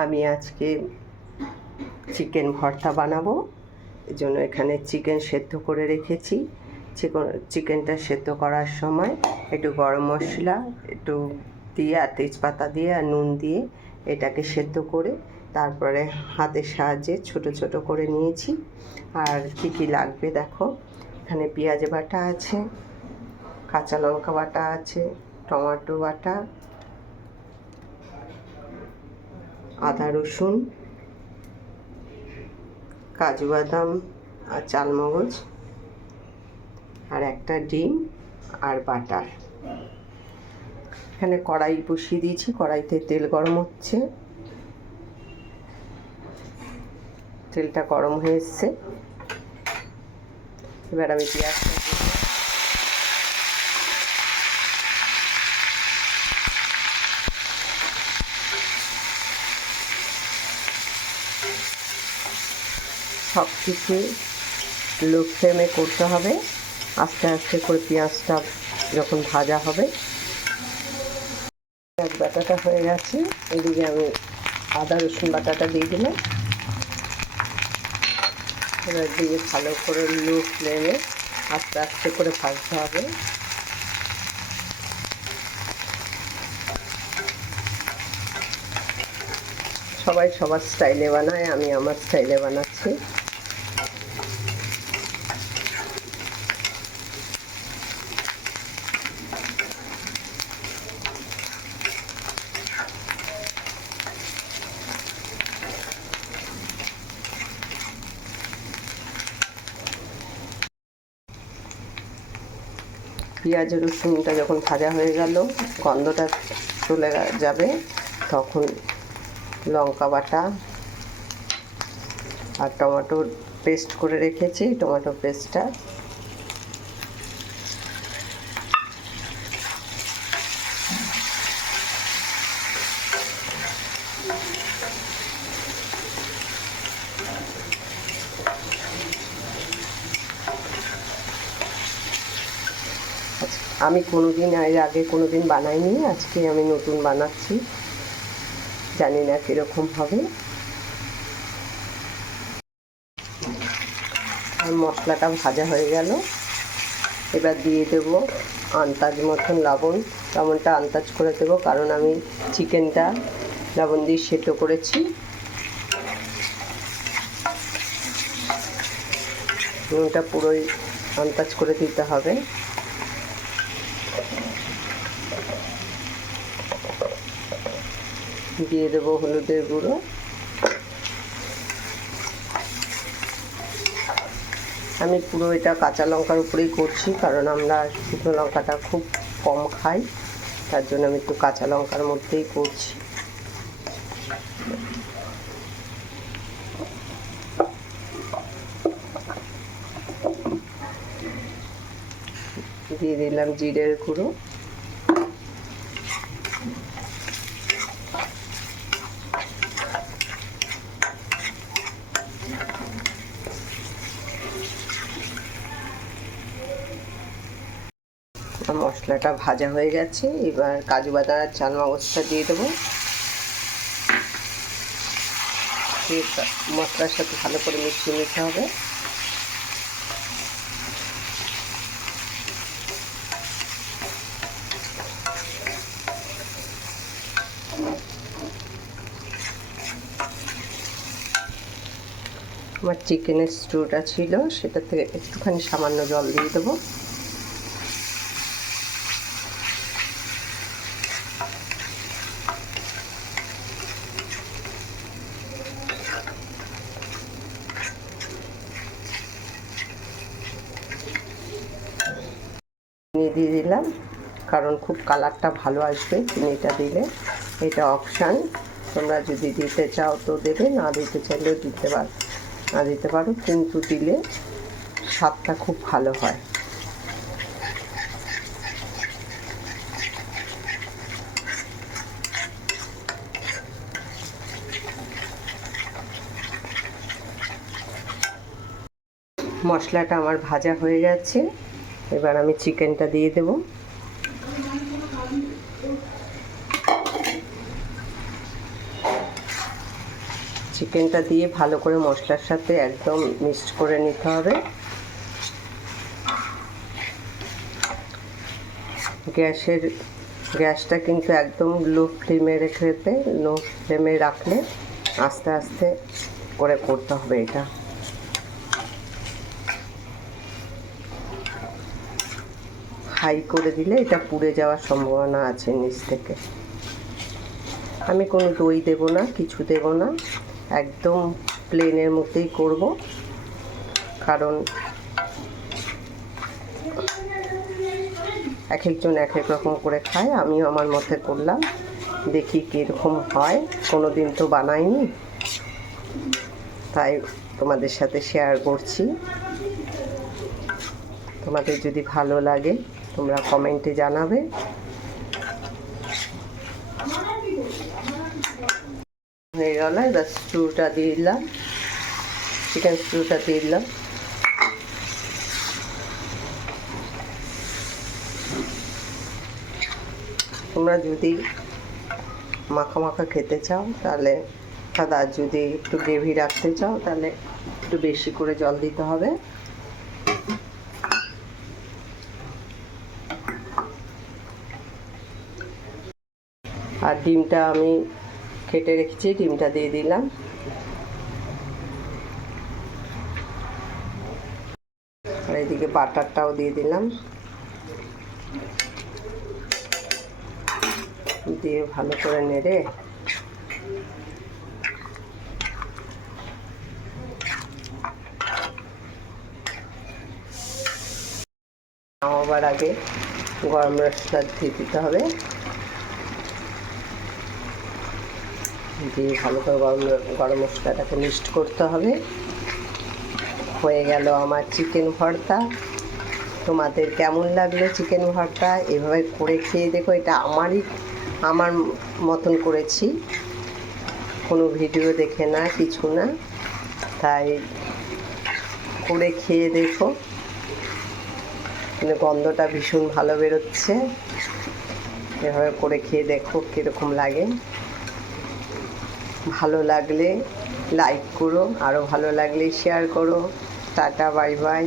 আমি আজকে চিকেন ভর্তা বানাবো। এর জন্য এখানে চিকেন সেদ্ধ করে রেখেছি। চিকেনটা সেদ্ধ করার সময় একটু গরম মশলা একটু দিয়ে আর তেজপাতা দিয়ে আর নুন দিয়ে এটাকে সেদ্ধ করে তারপরে হাতের সাহায্যে ছোট ছোট করে নিয়েছি। আর কি কি লাগবে দেখো, এখানে পেঁয়াজ বাটা আছে, কাঁচা লঙ্কা বাটা আছে, টমেটো বাটা, আদা রসুন, কাজু বাদাম আর চালমগজ, আর একটা ডিম আর বাটার। এখানে কড়াই বসিয়ে দিয়েছি, কড়াইতে তেল গরম হচ্ছে। তেলটা গরম হয়ে এসছে, এবার আমি পেঁয়াজটা সব কিছু লো ফ্লেমে করতে হবে। আস্তে আস্তে করে পেঁয়াজটা যখন ভাজা হবে। পেঁয়াজ বাটাটা হয়ে গেছে, এদিকে আমি আদা রসুন বাটাটা দিয়ে দিলাম। এবার দিয়ে ভালো করে লো ফ্লেমে আস্তে আস্তে করে ভাজতে হবে। সবাই সবার স্টাইলে বানায়, আমি আমার স্টাইলে বানাচ্ছি। পেঁয়াজ রসুনটা যখন ভাজা হয়ে গেল, গন্ধটা চলে যাবে, তখন লঙ্কা বাটা আর টমেটোর পেস্ট করে রেখেছি, টমেটো পেস্টটা আমি কোনোদিন এর আগে কোনোদিন বানাইনি, আজকে আমি নতুন বানাচ্ছি, জানি না কীরকম হবে। আর মশলাটা ভাজা হয়ে গেল, এবার দিয়ে দেব আন্দাজ মতন লবণ। লবণটা আন্দাজ করে দেবো, কারণ আমি চিকেনটা লবণ দিয়ে সেদ্ধ করেছি। নুনটা পুরোই আন্দাজ করে দিতে হবে। দিয়ে দেবো হলুদের গুঁড়ো। আমি পুরো এটা কাঁচা লঙ্কার উপরেই করছি, কারণ আমরা শুকনো লঙ্কাটা খুব কম খাই, তার জন্য আমি একটু কাঁচা লঙ্কার মধ্যেই করছি। দিয়ে দিলাম জিরের গুঁড়ো, মশলাটা ভাজা হয়ে গেছে। এবার কাজু বাদাম আর চালমগজটা দিয়ে দেবো, মশলার সাথে ভালো করে মিশিয়ে নিতে হবে। আমার চিকেনের স্টুটা ছিল, সেটা থেকে একটুখানি সামান্য জল দিয়ে দেবো। দিয়ে দিলাম, কারণ খুব কালারটা ভালো আসবে চিনিটা দিলে। এটা অপশান, তোমরা যদি দিতে চাও তো দেবে, না দিতে চাইলেও না দিতে পারো, কিন্তু দিলে স্বাদটা খুব ভালো হয়। মশলাটা আমার ভাজা হয়ে গেছে, এবার আমি চিকেনটা দিয়ে দেব। চিকেনটা দিয়ে ভালো করে মশলার সাথে একদম মিক্সড করে নিতে হবে। গ্যাসটা কিন্তু একদম লো ফ্লেমে রাখলে আস্তে আস্তে করে করতে হবে। এটা হাই করে দিলে এটা পুড়ে যাওয়ার সম্ভাবনা আছে নিচ থেকে। আমি কোনো দই দেব না, কিছু দেব না, একদম প্লেনের মধ্যেই করব, কারণ এক একজন এক এক রকম করে খায়। আমিও আমার মতে করলাম, দেখি কীরকম হয়। কোনো দিন তো বানাইনি, তাই তোমাদের সাথে শেয়ার করছি। তোমাদের যদি ভালো লাগে তোমরা কমেন্টে জানাবে। হয়ে গেল, এবার স্টুটা দিয়ে দিলাম, চিকেন স্টুটা দিয়ে দিলাম। তোমরা যদি মাখা মাখা খেতে চাও তাহলে, আর যদি একটু গ্রেভি রাখতে চাও তাহলে একটু বেশি করে জল দিতে হবে। আর ডিমটা আমি কেটে রেখেছি, ডিমটা দিয়ে দিলাম। আর এদিকে বাটারটাও দিয়ে দিলাম, দিয়ে ভালো করে নেড়ে নামাবার আগে গরম মশলা দিয়ে দিতে হবে। দিয়ে ভালো করে গরম মশলাটাকে মিক্সড করতে হবে। হয়ে গেল আমার চিকেন ভর্তা। তোমাদের কেমন লাগলো চিকেন ভর্তা? এভাবে করে খেয়ে দেখো। এটা আমার মতন করেছি, কোনো ভিডিও দেখে না, কিছু না, তাই করে খেয়ে দেখো। মানে গন্ধটা ভীষণ ভালো বেরোচ্ছে। এভাবে করে খেয়ে দেখো কীরকম লাগে। ভালো লাগলে লাইক করো, আরও ভালো লাগলে শেয়ার করো। Tata, bye bye.